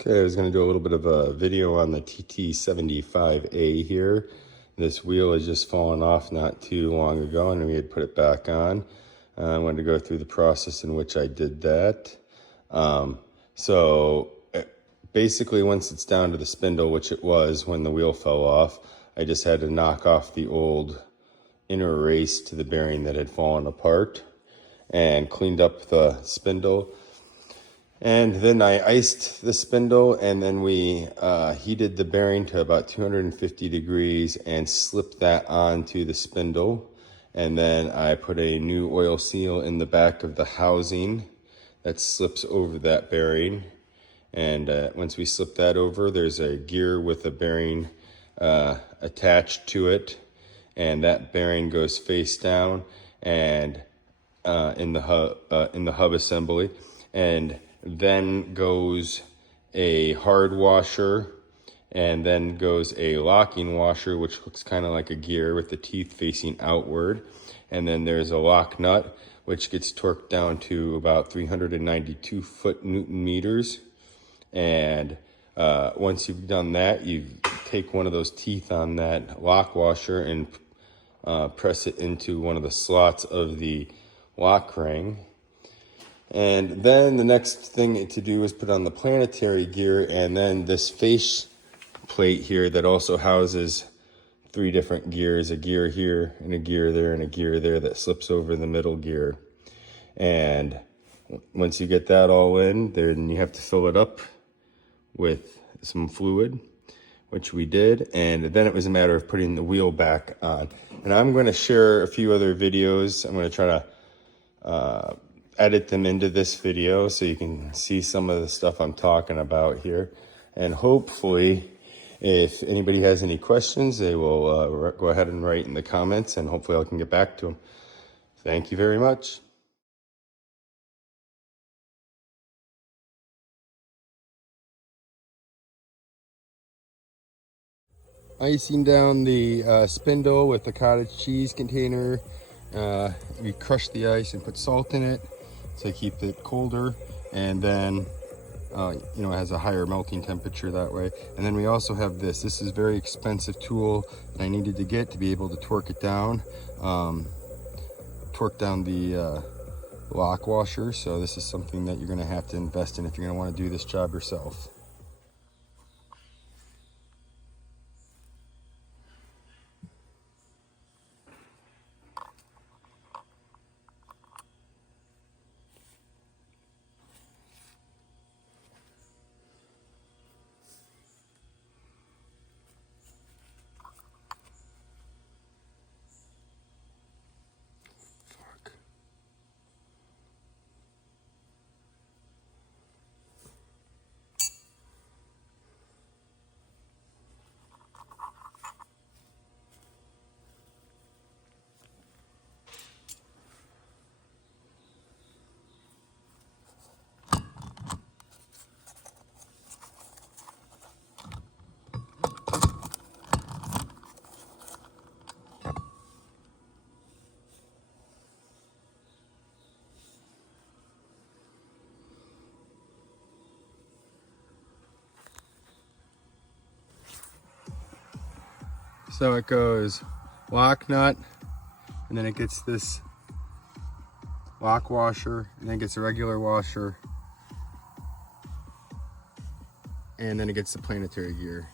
Okay, I was going to do a little bit of a video on the TT75A here. This wheel has just fallen off not too long ago and we had put it back on. I wanted to go through the process in which I did that. Basically once it's down to the spindle, which it was when the wheel fell off, I just had to knock off the old inner race to the bearing that had fallen apart and cleaned up the spindle. And then I iced the spindle, and then we heated the bearing to about 250 degrees and slipped that onto the spindle. And then I put a new oil seal in the back of the housing that slips over that bearing. And once we slip that over, there's a gear with a bearing attached to it. And that bearing goes face down and in the hub assembly. And then goes a hard washer, and then goes a locking washer, which looks kind of like a gear with the teeth facing outward. And then there's a lock nut, which gets torqued down to about 392 Newton meters. And once you've done that, you take one of those teeth on that lock washer and press it into one of the slots of the lock ring. And then the next thing to do is put on the planetary gear, and then this face plate here that also houses 3 different gears, a gear here and a gear there and a gear there that slips over the middle gear. And once you get that all in, then you have to fill it up with some fluid, which we did, and then it was a matter of putting the wheel back on. And I'm going to share a few other videos. I'm going to try to edit them into this video so you can see some of the stuff I'm talking about here. And hopefully, if anybody has any questions, they will go ahead and write in the comments, and hopefully I can get back to them. Thank you very much. Icing down the spindle with the cottage cheese container. We crush the ice and put salt in it to keep it colder, and then it has a higher melting temperature that way. And then we also have this is a very expensive tool that I needed to get to be able to torque it down, torque down the lock washer. So this is something that you're going to have to invest in if you're going to want to do this job yourself. So it goes lock nut, and then it gets this lock washer, and then it gets a regular washer, and then it gets the planetary gear.